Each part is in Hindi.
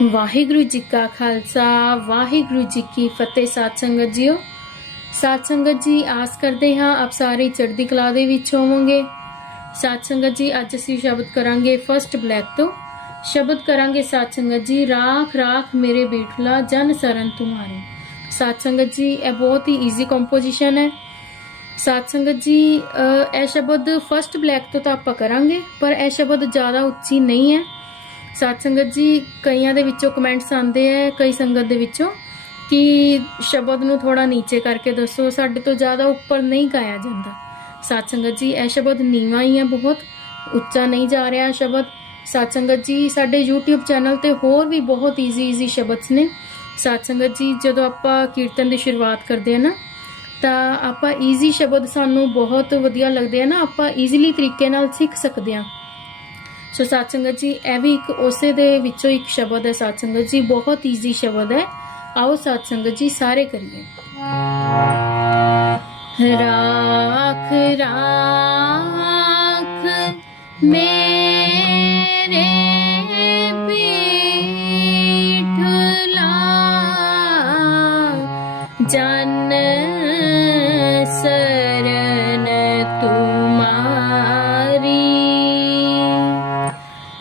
ਵਾਹਿਗੁਰੂ ਜੀ ਕਾ ਖਾਲਸਾ, ਵਾਹਿਗੁਰੂ ਜੀ ਕੀ ਫਤਿਹ ਸਾਧ ਸੰਗਤ ਜੀਓ। ਸਾਧ ਸੰਗਤ ਜੀ, ਆਸ ਕਰਦੇ ਹਾਂ ਆਪ ਸਾਰੇ ਚੜ੍ਹਦੀ ਕਲਾ ਦੇ ਵਿੱਚ ਹੋਵੋਗੇ। ਸਾਧ ਸੰਗਤ ਜੀ, ਅੱਜ ਅਸੀਂ ਸ਼ਬਦ ਕਰਾਂਗੇ ਫਰਸਟ ਬਲੈਕ ਤੋਂ। ਸ਼ਬਦ ਕਰਾਂਗੇ ਸਾਧ ਸੰਗਤ ਜੀ, ਰਾਖ ਰਾਖ ਮੇਰੇ ਬੀਠਲਾ ਜਨ ਸਰਨ ਤੁਮਾਰੇ। ਸਾਧ ਸੰਗਤ ਜੀ, ਇਹ ਬਹੁਤ ਹੀ ਈਜ਼ੀ ਕੰਪੋਜੀਸ਼ਨ ਹੈ। ਸਾਧ ਸੰਗਤ ਜੀ ਇਹ ਸ਼ਬਦ ਫਰਸਟ ਬਲੈਕ ਤੋਂ ਤਾਂ ਆਪਾਂ ਕਰਾਂਗੇ, ਪਰ ਇਹ ਸ਼ਬਦ ਜ਼ਿਆਦਾ ਉੱਚੀ ਨਹੀਂ ਹੈ। ਸਾਧ ਸੰਗਤ ਜੀ, ਕਈਆਂ ਦੇ ਵਿੱਚੋਂ ਕਮੈਂਟਸ ਆਉਂਦੇ ਆ, ਕਈ ਸੰਗਤ ਦੇ ਵਿੱਚੋਂ, ਕਿ ਸ਼ਬਦ ਨੂੰ ਥੋੜਾ ਨੀਚੇ ਕਰਕੇ ਦੱਸੋ, ਸਾਡੇ ਤੋਂ ਜ਼ਿਆਦਾ ਉੱਪਰ ਨਹੀਂ ਗਾਇਆ ਜਾਂਦਾ। ਸਾਧ ਸੰਗਤ ਜੀ, ਇਹ ਸ਼ਬਦ ਨੀਵਾਂ ਹੀ ਹੈ ਬਹੁਤ, ਉੱਚਾ ਨਹੀਂ ਜਾ ਰਿਹਾ ਸ਼ਬਦ। ਸਾਧ ਸੰਗਤ ਜੀ, ਸਾਡੇ YouTube ਚੈਨਲ ਤੇ ਹੋਰ ਵੀ ਬਹੁਤ ਈਜ਼ੀ ਈਜ਼ੀ ਸ਼ਬਦਸ ਨੇ। ਸਾਧ ਸੰਗਤ ਜੀ, ਜਦੋਂ ਆਪਾਂ ਕੀਰਤਨ ਦੀ ਸ਼ੁਰੂਆਤ ਕਰਦੇ ਆ ਨਾ, ਤਾਂ ਆਪਾਂ ਈਜ਼ੀ ਸ਼ਬਦ ਸਾਨੂੰ ਬਹੁਤ ਵਧੀਆ ਲੱਗਦੇ ਆ ਨਾ, ਆਪਾਂ ਈਜ਼ੀਲੀ ਤਰੀਕੇ ਨਾਲ ਸਿੱਖ ਸਕਦੇ ਆ। ਸੋ ਸਾਧ ਸੰਗਤ ਜੀ, ਇਹ ਵੀ ਇੱਕ ਉਸੇ ਦੇ ਵਿੱਚੋਂ ਇੱਕ ਸ਼ਬਦ ਹੈ ਸਾਧ ਸੰਗਤ ਜੀ, ਬਹੁਤ ਈਜ਼ੀ ਸ਼ਬਦ ਹੈ। ਆਓ ਸਾਧ ਸੰਗਤ ਜੀ, ਸਾਰੇ ਕਰੀਏ। ਰਾਖ ਰਾਖ ਮੇਰੇ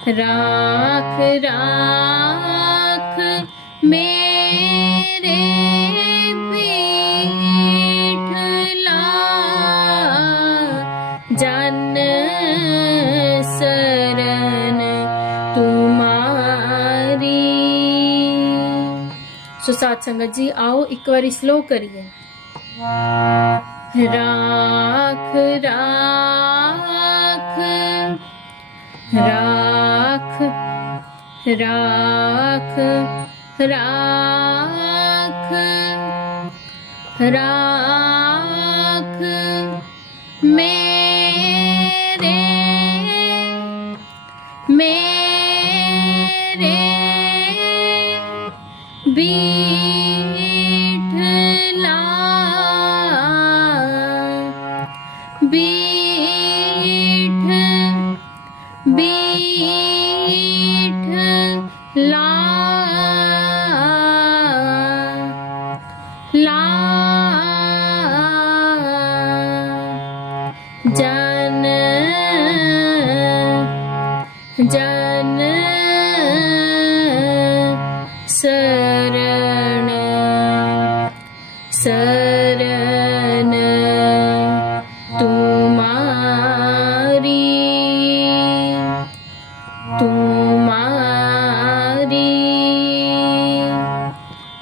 राख राख, मेरे पीठ ला। जन शरण तुम्हारी। सो सात संगत जी, आओ एक बार स्लो करिए। राख राख। राख राख राख मेरे मेरे long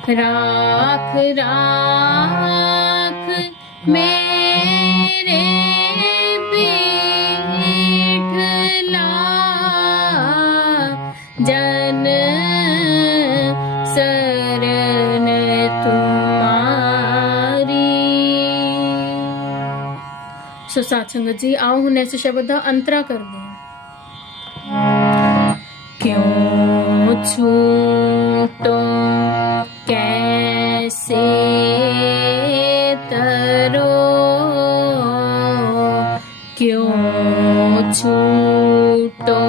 राख राख मेरे पीठला जन शरण तुम्हारी। सो जी, आओ हूँ ऐसे शब्द अंतरा कर दो। क्यों छूटो कैसे तरो? क्यों छूटो?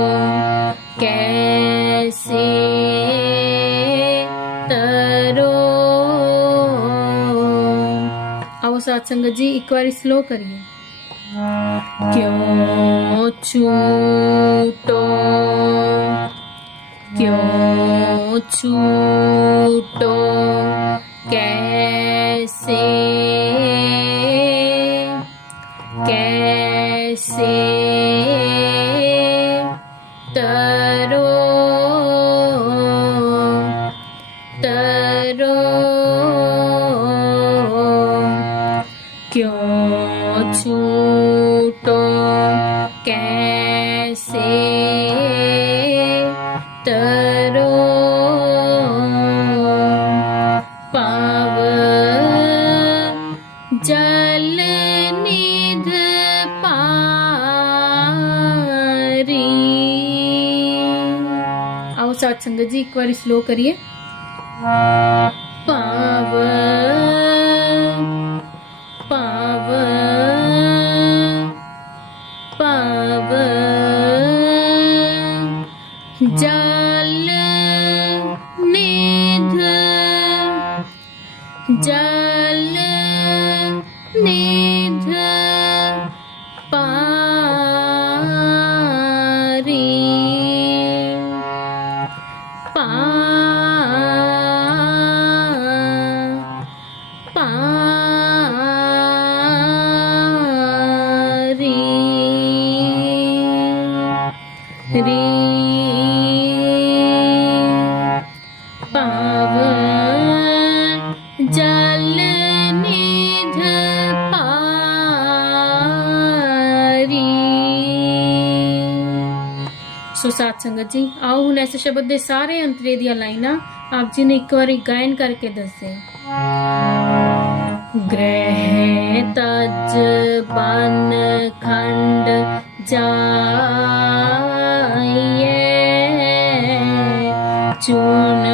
कैसे तरो? आओ संगत जी, एक बार स्लो करिए। क्यों छूटो? छूटो कैसे? कैसे? तरो तरो। क्यों छूटो? कैसे? साथ संगत जी एक बार स्लो करिए। पाव पाव पाव जल ਸੰਗਤ ਜੀ ਆਓ ਹੁਣ ਇਸ ਸ਼ਬਦ ਦੇ ਸਾਰੇ ਅੰਤਰੇ ਦੀਆਂ ਲਾਈਨਾਂ ਆਪ ਜੀ ਨੇ ਇੱਕ ਵਾਰੀ ਗਾਇਨ ਕਰਕੇ ਦੱਸੇ ਗ੍ਰਹਿ ਤਜ ਬਨ ਖੰਡ ਜਾਈਏ ਚੂਨ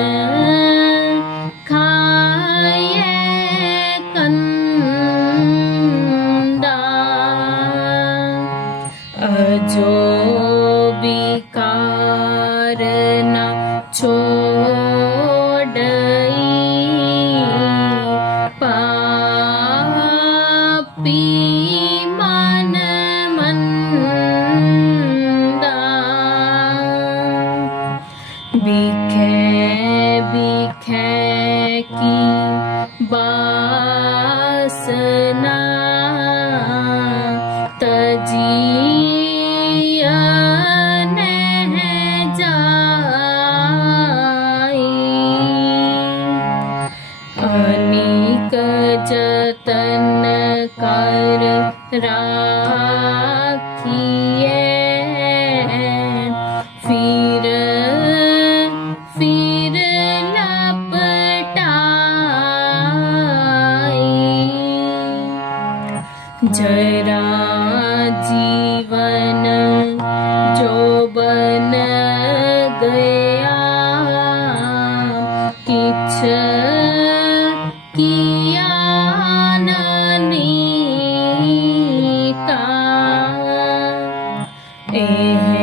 कर राखिए। फिर फिर लपटाई। जरा जीव in.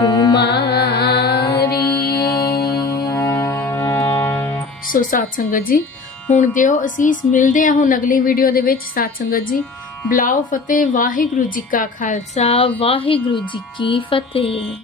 ਤੁਮਾਰੀ। ਸੋ ਸਾਧ ਸੰਗਤ ਜੀ, ਹੁਣ ਦਿਓ ਅਸੀਸ ਮਿਲਦੇ ਹਾਂ ਹੁਣ ਅਗਲੀ ਵੀਡੀਓ ਦੇ ਵਿੱਚ। ਸਾਧ ਸੰਗਤ ਜੀ, ਬਲਾਓ ਫਤਿਹ, ਵਾਹਿਗੁਰੂ ਜੀ ਕਾ ਖਾਲਸਾ, ਵਾਹਿਗੁਰੂ ਜੀ ਕੀ ਫਤਿਹ।